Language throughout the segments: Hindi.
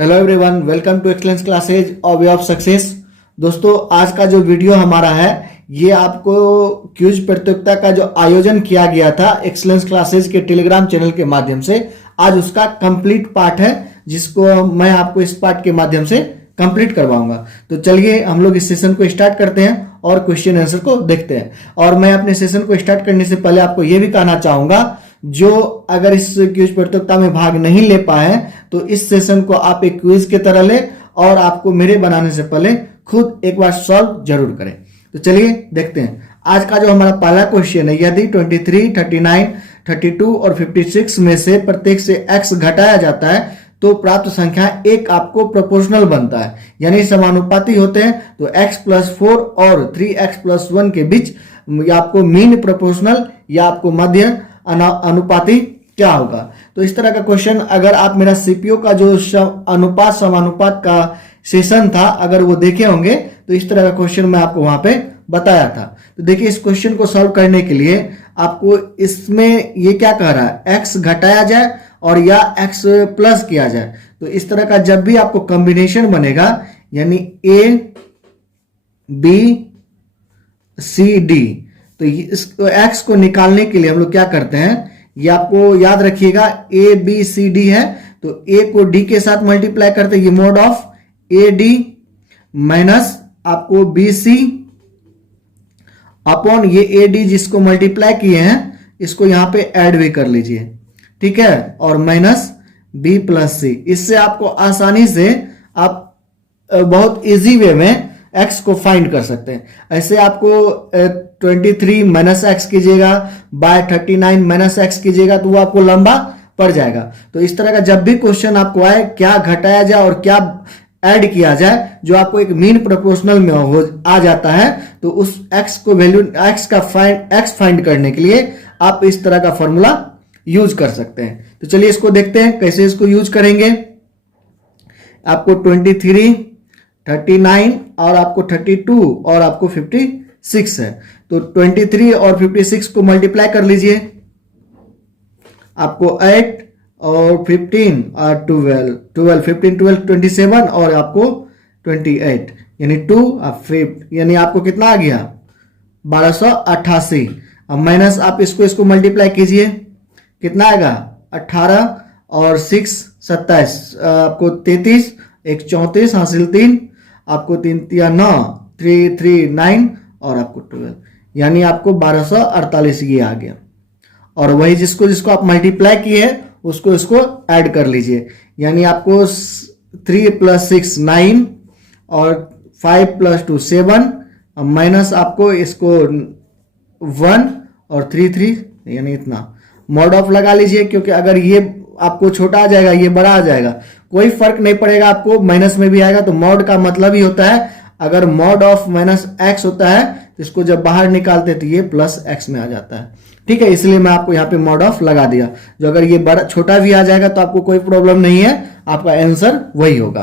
Hello everyone, welcome to excellence classes और वे ऑफ सक्सेस। दोस्तों, आज का जो वीडियो हमारा है ये आपको क्विज प्रतियोगिता का जो आयोजन किया गया था एक्सलेंस क्लासेज के टेलीग्राम चैनल के माध्यम से, आज उसका कंप्लीट पार्ट है जिसको मैं आपको इस पार्ट के माध्यम से कंप्लीट करवाऊंगा। तो चलिए हम लोग इस सेशन को स्टार्ट करते हैं और क्वेश्चन आंसर को देखते हैं। और मैं अपने सेशन को स्टार्ट करने से पहले आपको यह भी कहना चाहूंगा, जो अगर इस क्विज प्रतियोगिता में भाग नहीं ले पाए तो इस सेशन को आप एक क्विज की तरह ले और आपको मेरे बनाने से पहले खुद एक बार सॉल्व जरूर करें। तो चलिए देखते हैं आज का जो हमारा पहला क्वेश्चन है। यदि 23, 39, 32 और 56 में से प्रत्येक से x घटाया जाता है तो प्राप्त संख्या एक आपको प्रोपोर्शनल बनता है, यानी समानुपाती होते हैं। तो x+4 और 3x+1 के बीच या आपको मीन प्रोपोर्शनल या आपको मध्य अनुपाती क्या होगा। तो इस तरह का क्वेश्चन अगर आप मेरा सीपीओ का जो अनुपात समानुपात का सेशन था अगर वो देखे होंगे तो इस तरह का क्वेश्चन मैं आपको वहां पे बताया था। तो देखिए, इस क्वेश्चन को सॉल्व करने के लिए आपको इसमें ये क्या कह रहा है, x घटाया जाए और या x प्लस किया जाए। तो इस तरह का जब भी आपको कॉम्बिनेशन बनेगा, यानी a b c d, तो इस x को निकालने के लिए हम लोग क्या करते हैं, ये आपको याद रखिएगा a b c d है तो a को d के साथ मल्टीप्लाई करते हैं, ये mode of A D minus आपको बी सी अपॉन ये ए डी जिसको मल्टीप्लाई किए हैं इसको यहां पे ऐड भी कर लीजिए, ठीक है, और माइनस बी प्लस सी। इससे आपको आसानी से आप बहुत इजी वे में x को फाइंड कर सकते हैं। ऐसे आपको 23 माइनस एक्स कीजिएगा बाय 39 माइनस एक्स कीजिएगा तो वो आपको लंबा पड़ जाएगा। तो इस तरह का जब भी क्वेश्चन आपको आए, क्या घटाया जाए और क्या ऐड किया जाए, जो आपको एक मीन प्रोपोर्शनल में आ जाता है, तो उस x को वैल्यू x फाइंड करने के लिए आप इस तरह का फॉर्मूला यूज कर सकते हैं। तो चलिए इसको देखते हैं कैसे इसको यूज करेंगे। आपको 23, 39 और आपको 32 और आपको 56 है। तो 23 और 56 को मल्टीप्लाई कर लीजिए, आपको 8 और 15 और 12 15 12 27 और आपको 28 यानी 2 और 5 यानी आपको कितना आ गया 1288। अब माइनस आप इसको मल्टीप्लाई कीजिए, कितना आएगा 18 और 6 27, आपको 33, एक 34 हासिल 3, आपको 3 3 9 3 3 9 और आपको 12 यानी आपको 1248 ये आ गया। और वही जिसको आप मल्टीप्लाई किए हैं उसको इसको ऐड कर लीजिए, यानी आपको 3 + 6 9 और 5 + 2 7 माइनस आपको इसको 1 और 3 3 यानी इतना। मॉड ऑफ लगा लीजिए, क्योंकि अगर ये आपको छोटा आ जाएगा ये बड़ा आ जाएगा कोई फर्क नहीं पड़ेगा, आपको माइनस में भी आएगा। तो मॉड का मतलब ही होता है अगर मॉड ऑफ माइनस एक्स होता है तो इसको जब बाहर निकालते तो ये प्लस एक्स में आ जाता है, ठीक है। इसलिए मैं आपको यहाँ पे मॉड ऑफ लगा दिया। जो अगर ये बड़ा छोटा भी आ जाएगा तो आपको कोई प्रॉब्लम नहीं है, आपका आंसर वही होगा,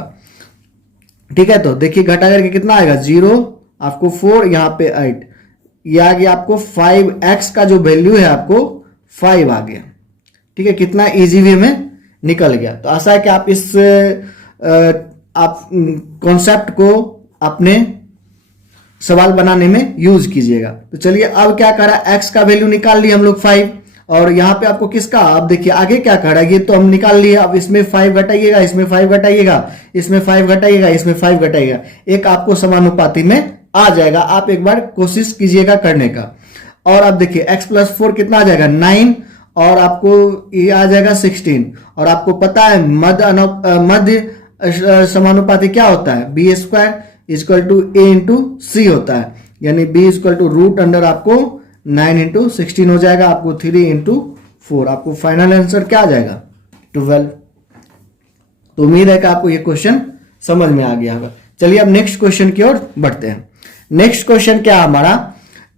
ठीक है। तो देखिए घटा करके कितना आएगा 0, आपको 4, यहाँ पे 8, ये आ गया आपको 5x का जो वैल्यू है आपको 5 आ गया, ठीक है। कितना इजी वे में निकल गया। तो आशा है कि आप इस आप कॉन्सेप्ट को अपने सवाल बनाने में यूज कीजिएगा। तो चलिए अब क्या कर रहा है, x का वैल्यू निकाल लिए हम लोग 5, और यहाँ पे आपको किसका, अब देखिए आगे क्या कर रहा है, ये तो हम निकाल लिए। अब इसमें 5 घटाइएगा, इसमें 5 घटाइएगा, इसमें 5 घटाइएगा, इसमें 5 घटाइएगा, एक आपको समानुपाती में आ जाएगा। आप एक बार कोशिश कीजिएगा करने का। और अब देखिए x+4 कितना आ जाएगा 9 और आपको ये आ जाएगा 16। और आपको पता है मध्य समानुपाती क्या होता है, b² = a × c होता है, यानी b √, आपको 9 × 16 हो जाएगा, आपको 3 × 4, आपको फाइनल आंसर क्या आ जाएगा 12। तो उम्मीद है कि आपको ये क्वेश्चन समझ में आ गया होगा। चलिए अब नेक्स्ट क्वेश्चन की ओर बढ़ते हैं। नेक्स्ट क्वेश्चन क्या हमारा,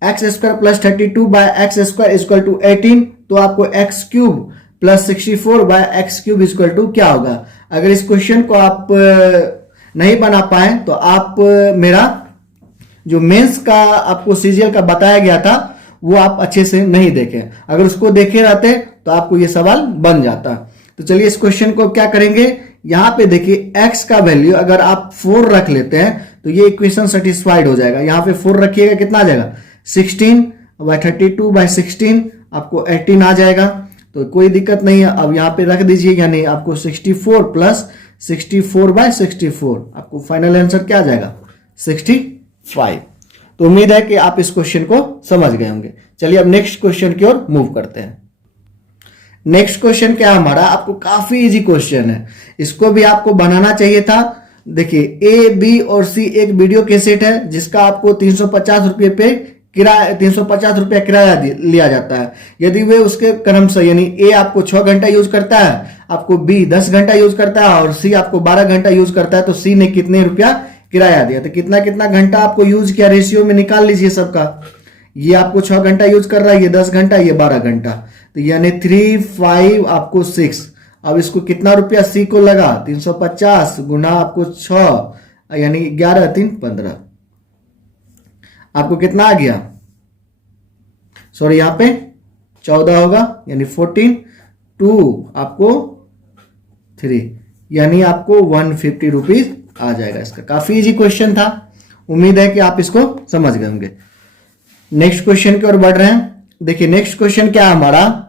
x² + 32 / x² = 18, तो आपको x³ + 64 / x³ क्या होगा। अगर इस क्वेश्चन को आप नहीं बना पाए तो आप मेरा जो मेंस का आपको सीजीएल का बताया गया था वो आप अच्छे से नहीं देखे, अगर उसको देखे रहते तो आपको ये सवाल बन जाता। तो चलिए इस क्वेश्चन को क्या करेंगे, यहाँ पे देखिए x का वैल्यू अगर आप 4 रख लेते हैं तो ये इक्वेशन सेटिस्फाइड हो जाएगा। यहाँ पे 4 रखिएगा, कितना आ जाएगा 16/32/16 आपको 18 आ जाएगा, तो कोई दिक्कत नहीं है। अब यहाँ पे रख दीजिए, यानी आपको 64 प्लस 64/64 आपको फाइनल आंसर क्या आ जाएगा 65। तो उम्मीद है कि आप इस क्वेश्चन को समझ गए होंगे। चलिए अब नेक्स्ट क्वेश्चन की ओर मूव करते हैं। नेक्स्ट क्वेश्चन क्या हमारा, आपको काफी इजी क्वेश्चन है, इसको भी आपको बनाना चाहिए था। देखिए ए बी और सी एक वीडियो कैसेट है जिसका आपको 350 रुपये पे किराया 350 रुपया किराया लिया जाता है। यदि वे उसके क्रम से, यानी ए आपको 6 घंटा यूज करता है, आपको बी 10 घंटा यूज करता है और सी आपको 12 घंटा यूज करता है, तो सी ने कितने रुपया किराया दिया, तो कितना कितना घंटा आपको यूज किया रेशियो में निकाल लीजिए सबका। ये आपको 6 घंटा यूज कर रहा है, ये 10 घंटा, ये 12 घंटा, तो यानी 3 5 आपको 6। अब इसको कितना रुपया सी को लगा 350 गुना आपको 6, यानी 11 3 15, आपको कितना आ गया, सॉरी यहाँ पे 14 होगा, यानी 14 2 आपको 3, यानी आपको 150 रुपीज आ जाएगा। इसका काफी इजी क्वेश्चन था, उम्मीद है कि आप इसको समझ गए होंगे। नेक्स्ट क्वेश्चन की ओर बढ़ रहे हैं। देखिए नेक्स्ट क्वेश्चन क्या है हमारा,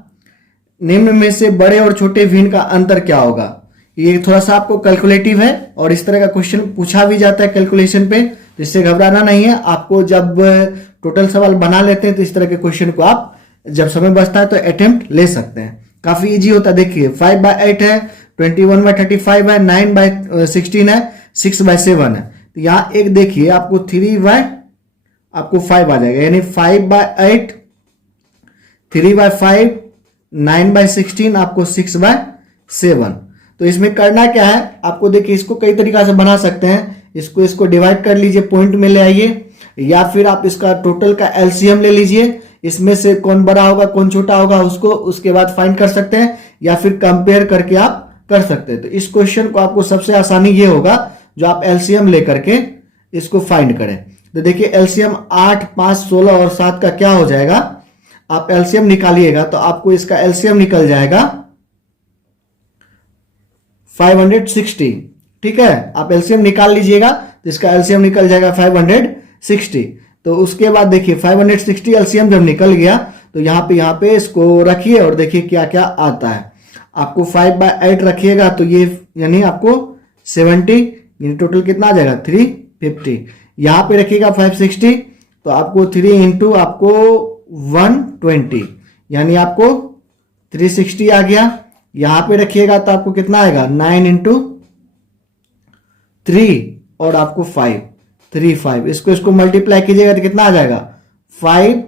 निम्न में से बड़े और छोटे भिन्न का अंतर क्या होगा। ये थोड़ा सा आपको कैलकुलेटिव है और इस तरह का क्वेश्चन पूछा भी जाता है कैलकुलेशन पे, तो इससे घबराना नहीं है। आपको जब टोटल सवाल बना लेते हैं तो इस तरह के क्वेश्चन को आप जब समय बचता है तो अटेम्प्ट ले सकते हैं, काफी इजी होता है। देखिए 5/8 है, 21/35 है, 9/16 है, 6/7 है, तो यहाँ एक देखिए आपको 3/5 आ जाएगा, यानी 5/8 3/5 9/16 आपको 6/7। तो इसमें करना क्या है आपको, देखिए इसको कई तरीका से बना सकते हैं। इसको डिवाइड कर लीजिए, पॉइंट में ले आइए, या फिर आप इसका टोटल का एलसीएम ले लीजिए, इसमें से कौन बड़ा होगा कौन छोटा होगा उसको उसके बाद फाइंड कर सकते हैं, या फिर कंपेयर करके आप कर सकते हैं। तो इस क्वेश्चन को आपको सबसे आसानी ये होगा जो आप एलसीएम लेकर के इसको फाइंड करें। तो देखिए एलसीएम 8 5 16 और 7 का क्या हो जाएगा, आप एलसीएम निकालिएगा तो आपको इसका एलसीएम निकल जाएगा 560। ठीक है, आप एलसीएम निकाल लीजिएगा तो इसका एलसीएम निकल जाएगा 560। तो उसके बाद देखिए 560 एलसीएम जब निकल गया तो यहाँ पे इसको रखिए और देखिए क्या क्या आता है। आपको 5/8 रखिएगा तो ये यानी आपको 70, यानी टोटल कितना आ जाएगा 350। यहाँ पे रखिएगा 560 तो आपको 3 इंटू आपको 120, यानी आपको 360 आ गया। यहाँ पे रखिएगा तो आपको कितना आएगा 9 इंटू 3 और आपको 5 35, इसको मल्टीप्लाई कीजिएगा तो कितना आ जाएगा 5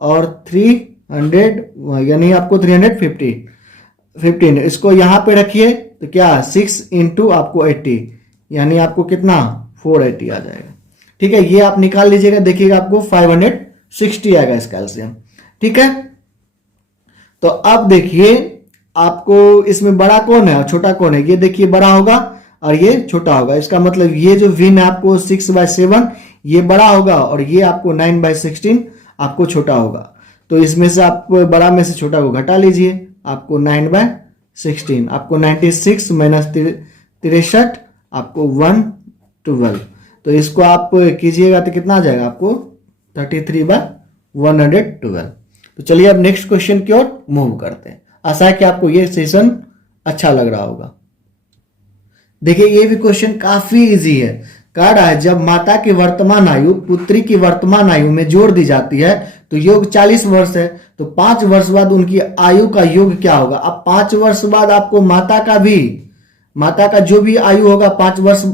और 300, यानी आपको 315। इसको यहाँ पे रखिए तो क्या 6 इंटू आपको 80, यानी आपको कितना 480 आ जाएगा। ठीक है, ये आप निकाल लीजिएगा, देखिएगा आपको 560 आएगा इसका एलसीएम। ठीक है, तो अब देखिए आपको इसमें बड़ा कौन है और छोटा कौन है, ये देखिए बड़ा होगा और ये छोटा होगा। इसका मतलब ये जो भिन्न है आपको 6/7 ये बड़ा होगा और ये आपको 9/16 आपको छोटा होगा। तो इसमें से आप बड़ा में से छोटा को घटा लीजिए, आपको 9/16 आपको 96 माइनस 63 आपको 112। तो इसको आप कीजिएगा तो कितना आ जाएगा आपको 33/112। तो चलिए अब नेक्स्ट क्वेश्चन की ओर मूव करते हैं। आशा है कि आपको ये सेशन अच्छा लग रहा होगा। देखिए ये भी क्वेश्चन काफी इजी है। कह रहा है जब माता की वर्तमान आयु पुत्री की वर्तमान आयु में जोड़ दी जाती है तो योग 40 वर्ष है, तो 5 वर्ष बाद उनकी आयु का योग क्या होगा। अब 5 वर्ष बाद आपको माता का जो भी आयु होगा 5 वर्ष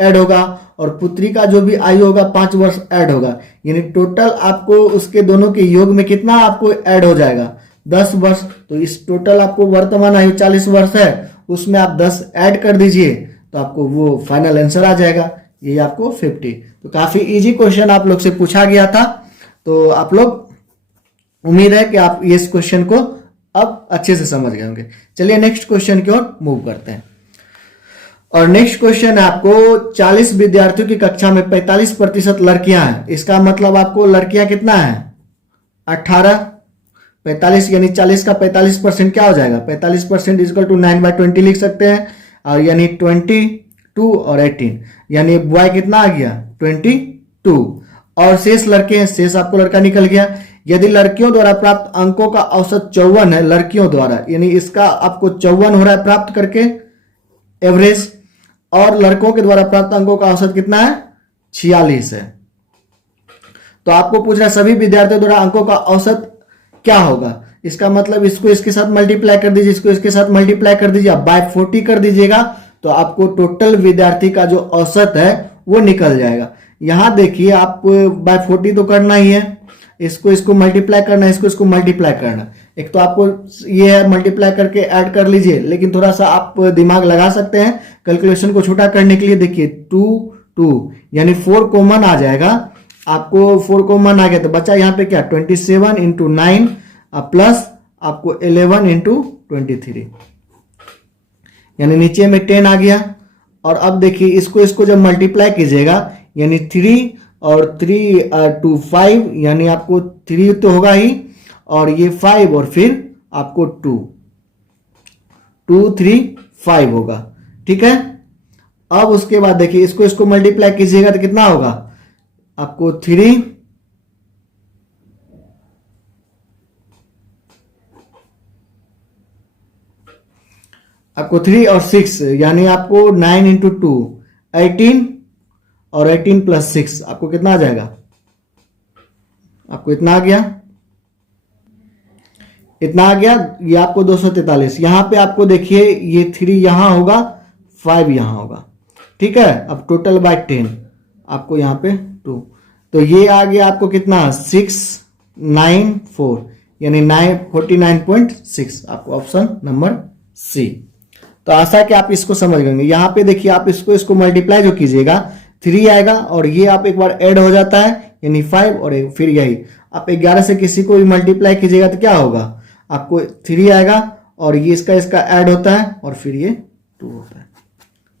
ऐड होगा और पुत्री का जो भी आयु होगा 5 वर्ष ऐड होगा, यानी टोटल आपको उसके दोनों के योग में कितना आपको ऐड हो जाएगा 10 वर्ष। तो इस टोटल आपको वर्तमान आयु 40 वर्ष है, उसमें आप 10 ऐड कर दीजिए तो आपको वो फाइनल आंसर आ जाएगा, ये आपको 50। तो काफी इजी क्वेश्चन आप लोग से पूछा गया था, तो आप लोग उम्मीद है कि आप इस क्वेश्चन को अब अच्छे से समझ गए होंगे। चलिए नेक्स्ट क्वेश्चन की ओर मूव करते हैं। और नेक्स्ट क्वेश्चन है आपको 40 विद्यार्थियों की कक्षा में 45% लड़कियां हैं, इसका मतलब आपको लड़कियां कितना है 18, 45 यानी 40 का 45% क्या हो जाएगा 45% इक्वल टू 9/20 लिख सकते हैं। और यानी 22 और 18, यानी बॉय कितना आ गया 22, और शेष लड़के हैं, शेष आपको लड़का निकल गया। यदि लड़कियों द्वारा प्राप्त अंकों का औसत 54 है, लड़कियों द्वारा, यानी इसका आपको 54 हो रहा है प्राप्त करके एवरेज, और लड़कों के द्वारा प्राप्त अंकों का औसत कितना है 46 है। तो आपको पूछ रहा है सभी विद्यार्थियों द्वारा अंकों का औसत क्या होगा। इसका मतलब इसको इसके साथ मल्टीप्लाई कर दीजिए, इसको इसके साथ मल्टीप्लाई कर दीजिए, आप बाय 40 कर दीजिएगा, तो आपको टोटल विद्यार्थी का जो औसत है वो निकल जाएगा। यहां देखिए आप बाय 40 तो करना ही है, इसको इसको मल्टीप्लाई करना है, इसको इसको मल्टीप्लाई करना। एक तो आपको ये है मल्टीप्लाई करके ऐड कर लीजिए, लेकिन थोड़ा सा आप दिमाग लगा सकते हैं कैलकुलेशन को छोटा करने के लिए। देखिए 2 यानी 4 कॉमन आ जाएगा, आपको 4 कॉमन आ गया तो बचा यहाँ पे क्या 27 इंटू 9 प्लस आपको 11 इंटू 23, यानी नीचे में 10 आ गया। और अब देखिए इसको इसको जब मल्टीप्लाई कीजिएगा, यानी 3 और 3 2 5, यानी आपको 3 तो होगा ही, और ये 5 और फिर आपको 2 3 5 होगा, ठीक है। अब उसके बाद देखिए इसको इसको मल्टीप्लाई कीजिएगा तो कितना होगा आपको 3 और 6, यानी आपको 9 इंटू 2 18, और 18 प्लस 6 आपको कितना आ जाएगा, आपको इतना आ गया, इतना आ गया। ये आपको 243, यहां पे आपको देखिए ये 3 यहां होगा, 5 यहां होगा, ठीक है। अब टोटल बाय 10 आपको यहां पे 2, तो ये आ गया आपको कितना 694, यानी 49.6, आपको ऑप्शन नंबर सी। तो आशा है कि आप इसको समझ गए। यहां पे देखिए आप इसको इसको मल्टीप्लाई जो कीजिएगा 3 आएगा, और ये आप एक बार ऐड हो जाता है, यानी 5, और फिर यही आप 11 से किसी को भी मल्टीप्लाई कीजिएगा तो क्या होगा आपको 3 आएगा, और ये इसका ऐड होता है, और फिर ये 2 होता है,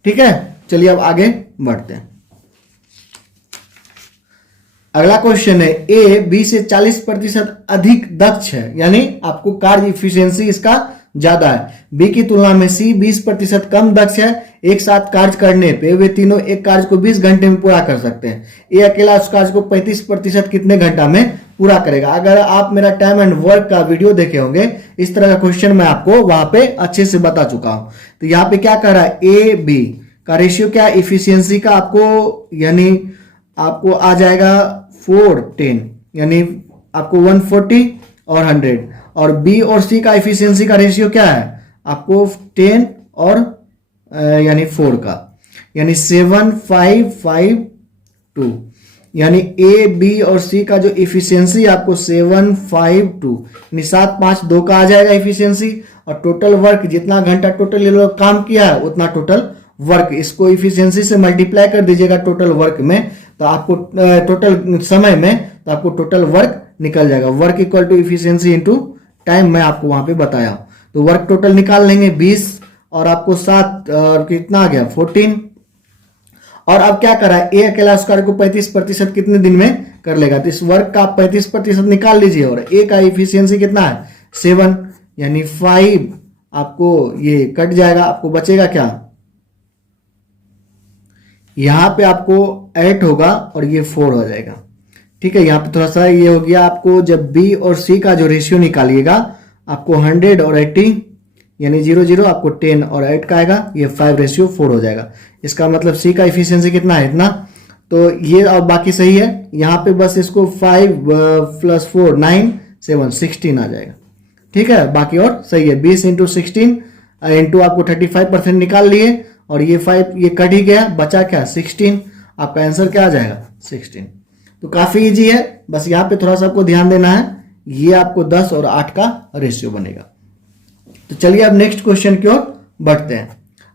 ठीक है। चलिए अब आगे बढ़ते हैं। अगला क्वेश्चन है ए बी से 40% अधिक दक्ष है, यानी आपको कार्य इफिशियंसी इसका ज्यादा है। बी की तुलना में सी 20% कम दक्ष है। एक साथ कार्य करने पे वे तीनों एक कार्य को 20 घंटे में पूरा कर सकते हैं। ए अकेला उस कार्य को 35% कितने घंटा में पूरा करेगा। अगर आप मेरा टाइम एंड वर्क का वीडियो देखे होंगे, इस तरह का क्वेश्चन मैं आपको वहां पे अच्छे से बता चुका हूं। तो यहाँ पे क्या कर रहा है, ए बी का रेशियो क्या है इफिशियंसी का, आपको यानी आपको आ जाएगा 4:10, यानी आपको 140 और 100। और बी और सी का इफिशियंसी का रेशियो क्या है आपको 10 और यानी 4 का, यानी 7:5:5:2, यानी ए बी और सी का जो इफिशियंसी आपको 7:5:2, यानी 7:5:2 का आ जाएगा इफिशियंसी। और टोटल वर्क जितना घंटा टोटल ये लोग काम किया है उतना टोटल वर्क, इसको इफिशियंसी से मल्टीप्लाई कर दीजिएगा टोटल वर्क में, तो आपको टोटल समय में, तो आपको टोटल वर्क निकल जाएगा। Work equal to efficiency into time मैं आपको वहां पे बताया। तो वर्क टोटल निकाल लेंगे 20 और आपको 7 और कितना आ गया 14। और अब क्या करा है, ए अकेला उस कार्य को 35% कितने दिन में कर लेगा। तो इस वर्क का 35% निकाल लीजिए, और ए का इफिशियंसी कितना है 7, यानी 5 आपको ये कट जाएगा, आपको बचेगा क्या, यहां पे आपको 8 होगा और ये 4 हो जाएगा, ठीक है। यहाँ पे थोड़ा सा ये हो गया, आपको जब बी और सी का जो रेशियो निकालिएगा आपको 100 और 80, यानी 0:0 आपको 10 और 8 का आएगा, ये 5:4 हो जाएगा। इसका मतलब सी का इफिशियंसी कितना है इतना। तो ये और बाकी सही है, यहाँ पे बस इसको 5 + 4 9 7 16 आ जाएगा, ठीक है। बाकी और सही है, 20 × 16 इंटू आपको 35% निकाल लिए, और ये 5 ये कट ही गया, बचा क्या 16, आपका आंसर क्या आ जाएगा 16। तो काफी इजी है, बस यहाँ पे थोड़ा सा आपको ध्यान देना है, ये आपको 10 और 8 का रेशियो बनेगा। तो चलिए अब नेक्स्ट क्वेश्चन की ओर बढ़ते हैं।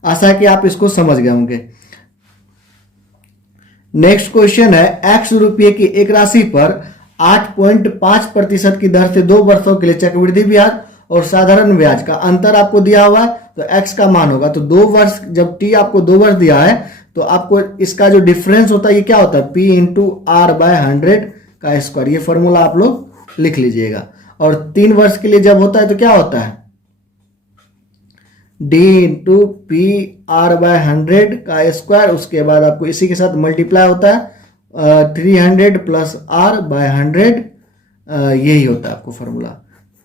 आशा है कि आप इसको समझ गए होंगे। नेक्स्ट क्वेश्चन है, x रुपये की एक राशि पर 8.5% की दर से 2 वर्षों के लिए चक्रवृद्धि ब्याज और साधारण ब्याज का अंतर आपको दिया हुआ है। तो x का मान होगा, तो 2 वर्ष, जब t आपको 2 वर्ष दिया है तो आपको इसका जो डिफरेंस होता है ये क्या होता है p × r/100 का स्क्वायर। ये फॉर्मूला आप लोग लिख लीजिएगा। और 3 वर्ष के लिए जब होता है तो क्या होता है, D into P R by 100 का स्क्वायर, उसके बाद आपको इसी के साथ मल्टीप्लाई होता है 300 प्लस आर बाय 100, यही होता है आपको फॉर्मूला।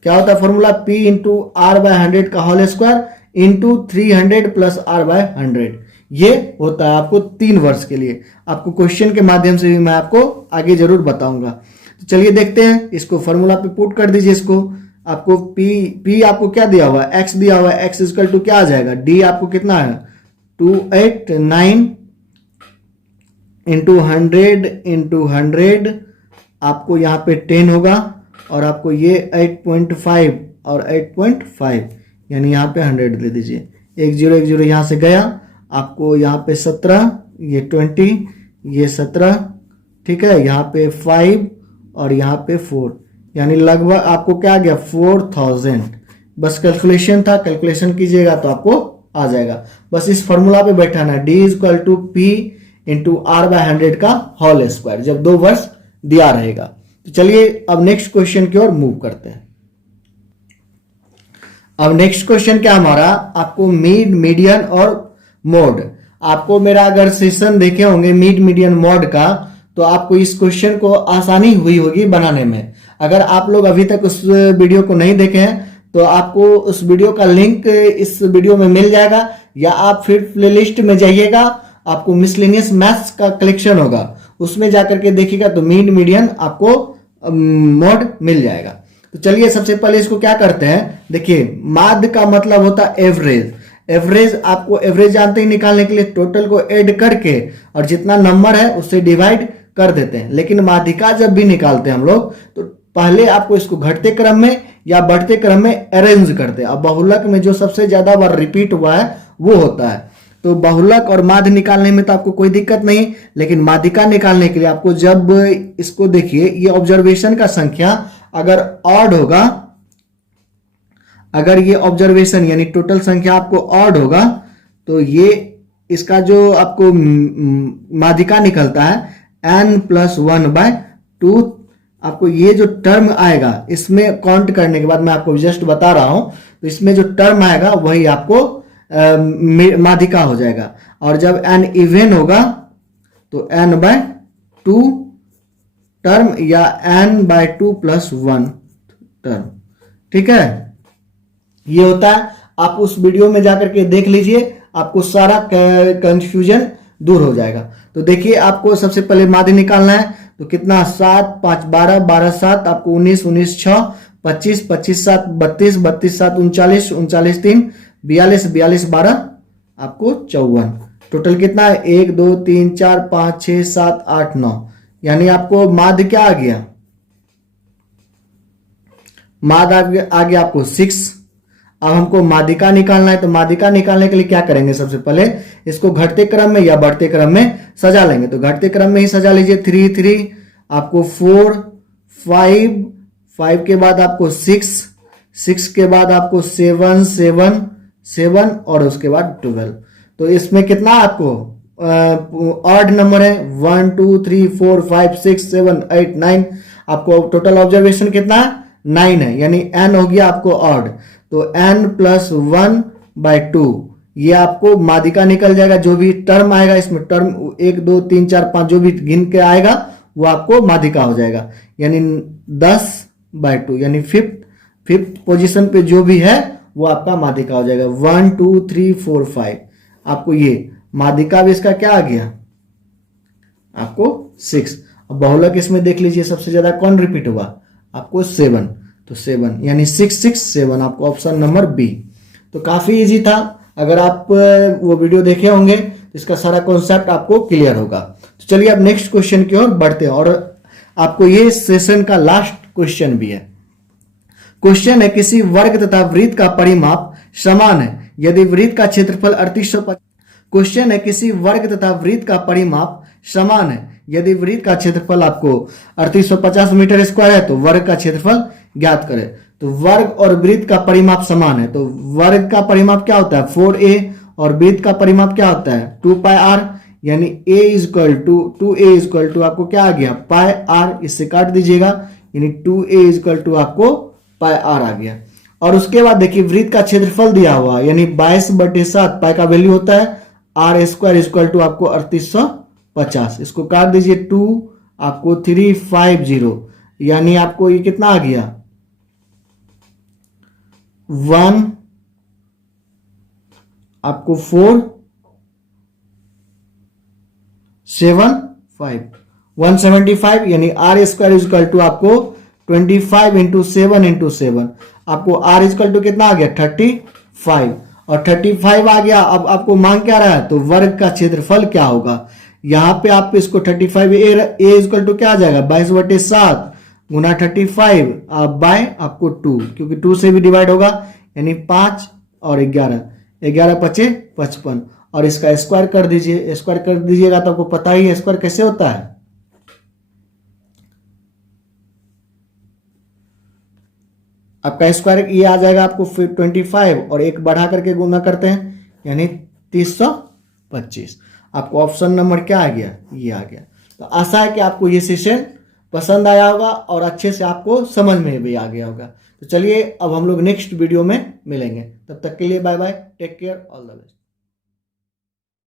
क्या होता है formula? P into R by 100 का whole square into 300 plus R by 100। ये होता है आपको 3 वर्ष के लिए। आपको क्वेश्चन के माध्यम से भी मैं आपको आगे जरूर बताऊंगा। तो चलिए देखते हैं, इसको फॉर्मूला पे पुट कर दीजिए। इसको आपको पी आपको क्या दिया हुआ है? एक्स दिया हुआ है। एक्स इक्वल टू क्या आ जाएगा? डी आपको कितना है? 289 इंटू 100 आपको यहाँ पे 10 होगा, और आपको ये 8.5 और 8.5 यानी यहाँ पे 100 दे दीजिए। 10 यहाँ से गया, आपको यहाँ पे 17, ये 20, ये 17, ठीक है, यहाँ पे 5 और यहाँ पे 4, यानी लगभग आपको क्या आ गया? 4000। बस कैलकुलेशन था, कैलकुलेशन कीजिएगा तो आपको आ जाएगा। बस इस फॉर्मूला पे बैठाना है, D is equal to P into R by 100 का होल स्क्वायर, जब 2 वर्ष दिया रहेगा। तो चलिए अब नेक्स्ट क्वेश्चन की ओर मूव करते हैं। अब नेक्स्ट क्वेश्चन क्या हमारा? आपको मिड, मीडियन और मोड। आपको मेरा अगर सेशन देखे होंगे मिड, मीडियन, मोड का, तो आपको इस क्वेश्चन को आसानी हुई होगी बनाने में। अगर आप लोग अभी तक उस वीडियो को नहीं देखे हैं तो आपको उस वीडियो का लिंक इस वीडियो में मिल जाएगा, या आप फिर प्लेलिस्ट में जाइएगा, आपको मिसलेनियस मैथ्स का कलेक्शन होगा, उसमें जाकर के देखिएगा तो मिड, मीडियन आपको मोड मिल जाएगा। तो चलिए सबसे पहले इसको क्या करते हैं, देखिए माध्य का मतलब होता है एवरेज। एवरेज आपको एवरेज जानते ही निकालने के लिए टोटल को ऐड करके और जितना नंबर है उससे डिवाइड कर देते हैं। लेकिन माध्यिका जब भी निकालते हैं हम लोग तो पहले आपको इसको घटते क्रम में या बढ़ते क्रम में अरेंज करते हैं। अब बहुलक में जो सबसे ज्यादा बार रिपीट हुआ है वो होता है। तो बहुलक और माध्य निकालने में तो आपको कोई दिक्कत नहीं, लेकिन माध्यिका निकालने के लिए आपको जब इसको देखिए, ये ऑब्जर्वेशन का संख्या अगर ऑड होगा, अगर ये ऑब्जर्वेशन यानी टोटल संख्या आपको ऑड होगा तो ये इसका जो आपको माध्यिका निकलता है n+1/2। आपको ये जो टर्म आएगा इसमें काउंट करने के बाद, मैं आपको जस्ट बता रहा हूं, तो इसमें जो टर्म आएगा वही आपको माध्यिका हो जाएगा। और जब n इवन होगा तो n/2 टर्म या n/2 + 1 टर्म, ठीक है। ये होता है, आप उस वीडियो में जाकर के देख लीजिए, आपको सारा कंफ्यूजन दूर हो जाएगा। तो देखिए आपको सबसे पहले माध्य निकालना है, तो कितना? 7 5 12 12 7 आपको 19 19 6 25 25 7 32 32 7 39 39 3 42 42 12 आपको 54। टोटल कितना है? 1 2 3 4 5 6 7 8 9, यानी आपको माध्य क्या आ गया? माध्य आ गया आपको 6। अब हमको माध्यिका निकालना है, तो माध्यिका निकालने के लिए क्या करेंगे? सबसे पहले इसको घटते क्रम में या बढ़ते क्रम में सजा लेंगे। तो घटते क्रम में ही सजा लीजिए। 3 3 आपको 4 5 5 के बाद आपको 6 6 के बाद आपको 7 7 7 और उसके बाद 12। तो इसमें कितना आपको ऑड नंबर है? 1 2 3 4 5 6 7 8 9। आपको टोटल ऑब्जर्वेशन कितना है? 9 है, यानी n हो गया आपको ऑड। तो n+1/2 ये आपको माध्यिका निकल जाएगा। जो भी टर्म आएगा इसमें, टर्म 1 2 3 4 5 जो भी गिन के आएगा वो आपको माध्यिका हो जाएगा, यानी 10/2, यानी फिफ्थ पोजीशन पे जो भी है वो आपका माध्यिका हो जाएगा। 1 2 3 4 5 आपको ये माध्यिका भी इसका क्या आ गया? आपको 6। अब बहुलक इसमें देख लीजिए सबसे ज्यादा कौन रिपीट हुआ? आपको 7। तो 7 यानी 6 6 7 आपको ऑप्शन नंबर बी। तो काफी इजी था, अगर आप वो वीडियो देखे होंगे तो इसका सारा कॉन्सेप्ट आपको क्लियर होगा। तो चलिए अब नेक्स्ट क्वेश्चन की ओर बढ़ते हैं, और आपको ये सेशन का लास्ट क्वेश्चन भी है। क्वेश्चन है, किसी वर्ग तथा वृत्त का परिमाप समान है यदि वृत्त का क्षेत्रफल 3850। क्वेश्चन है, किसी वर्ग तथा वृत्त का परिमाप समान है यदि वृत्त का क्षेत्रफल आपको 3850 मीटर स्क्वायर है तो वर्ग का क्षेत्रफल ज्ञात करें। तो वर्ग और वृत्त का परिमाप समान है, तो वर्ग का परिमाप क्या होता है? 4a, और वृत्त का परिमाप क्या होता है? 2πr, यानी a = 2a = आपको क्या आ गया? πr। इससे काट दीजिएगा, यानी 2a = आपको πr आ गया। और उसके बाद देखिए वृत्त का क्षेत्रफल दिया हुआ यानी 22/7 पाई का वैल्यू होता है r² इक्वल टू आपको 3850। इसको काट दीजिए 2 आपको 350 यानी आपको ये कितना आ गया 1 आपको 175 यानी r² इक्वल टू आपको 25 इंटू 7 इंटू 7 आपको r इक्वल टू कितना आ गया 35 और 35 आ गया। अब आपको मांग क्या रहा है तो वर्ग का क्षेत्रफल क्या होगा। यहां पे आप इसको 35 ए इक्वल टू क्या आ जाएगा 22/7 गुना 35 बाय आपको 2 क्योंकि 2 से भी डिवाइड होगा यानी 5 और 11 पचे 55 और इसका स्क्वायर कर दीजिए। स्क्वायर कर दीजिएगा तो आपको पता ही है स्क्वायर कैसे होता है। आपका स्क्वायर ये आ जाएगा आपको 25 और एक बढ़ा करके गुना करते हैं यानी 325। आपको ऑप्शन नंबर क्या आ गया ये आ गया। तो आशा है कि आपको ये सेशन पसंद आया होगा और अच्छे से आपको समझ में भी आ गया होगा। तो चलिए अब हम लोग नेक्स्ट वीडियो में मिलेंगे, तब तक के लिए bye bye, take care, all the best.